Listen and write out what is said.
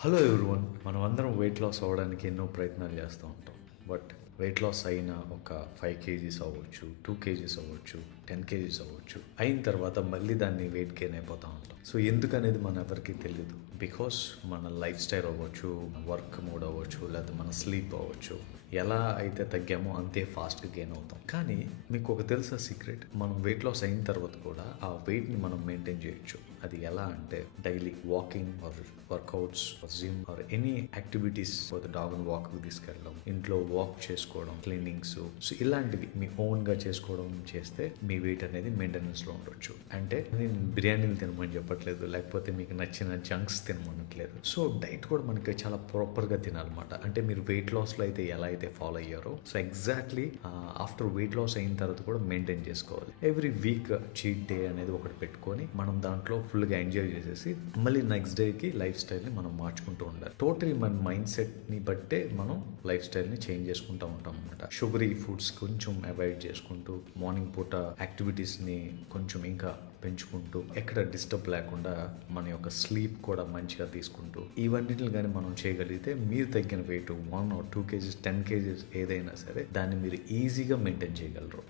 Hello everyone, మనం అందరం weight loss అవ్వడానికి ఎన్నో ప్రయత్నాలు చేస్తూ ఉంటాం. బట్ వెయిట్ లాస్ అయిన ఒక 5 kgs అవ్వచ్చు, 2 kgs అవ్వచ్చు, 10 kgs అవ్వచ్చు, అయిన తర్వాత మళ్ళీ దాన్ని వెయిట్ గెయిన్ అయిపోతూ ఉంటాం. సో ఎందుకనేది మన ఎవరికి తెలియదు. బికాస్ మన లైఫ్ స్టైల్ అవ్వచ్చు, వర్క్ మోడ్ అవ్వచ్చు, లేకపోతే మన స్లీప్ అవ్వచ్చు, ఎలా అయితే తగ్గామో అంతే ఫాస్ట్గా గెయిన్ అవుతాం. కానీ మీకు ఒక తెలుసా సీక్రెట్? మనం వెయిట్ లాస్ అయిన తర్వాత కూడా ఆ వెయిట్ని మనం మెయింటైన్ చేయొచ్చు. అది ఎలా అంటే daily walking are workouts or gym or any activities, dog walk తీసుకెళ్ళడం, ఇంట్లో వాక్ చేసుకోవడం, క్లీనింగ్స్, సో ఇలాంటివి మీ ఓన్గా చేసుకోవడం చేస్తే మీ వెయిట్ అనేది మెయింటెనెన్స్లో ఉండొచ్చు. అంటే నేను బిర్యానీలు తినమని చెప్పట్లేదు, లేకపోతే మీకు నచ్చిన జంక్స్ తినమనట్లేదు. సో డైట్ కూడా మనకి చాలా ప్రాపర్గా తినాలన్నమాట. అంటే మీరు వెయిట్ లాస్లో అయితే ఎలా అయితే ఫాలో అయ్యారో, so exactly after weight loss అయిన తర్వాత కూడా మెయింటైన్ చేసుకోవాలి. ఎవ్రీ వీక్ చీట్ డే అనేది ఒకటి పెట్టుకొని మనం దాంట్లో ఫుల్గా ఎంజాయ్ చేసేసి మళ్ళీ నెక్స్ట్ డేకి లైఫ్ స్టైల్ని మనం మార్చుకుంటూ ఉండాలి. టోటలీ మన మైండ్ సెట్ని బట్టే మనం లైఫ్ స్టైల్ని చేంజ్ చేసుకుంటూ ఉంటాం అనమాట. షుగరీ ఫుడ్స్ కొంచెం అవాయిడ్ చేసుకుంటూ, మార్నింగ్ పూట యాక్టివిటీస్ని కొంచెం ఇంకా పెంచుకుంటూ, ఎక్కడ డిస్టర్బ్ లేకుండా మన యొక్క స్లీప్ కూడా మంచిగా తీసుకుంటూ, ఇవన్నిటిని కానీ మనం చేయగలిగితే మీరు తగ్గిన వెయిట్ 1 or 2 kgs, 10 kgs ఏదైనా సరే దాన్ని మీరు ఈజీగా మెయింటైన్ చేయగలరు.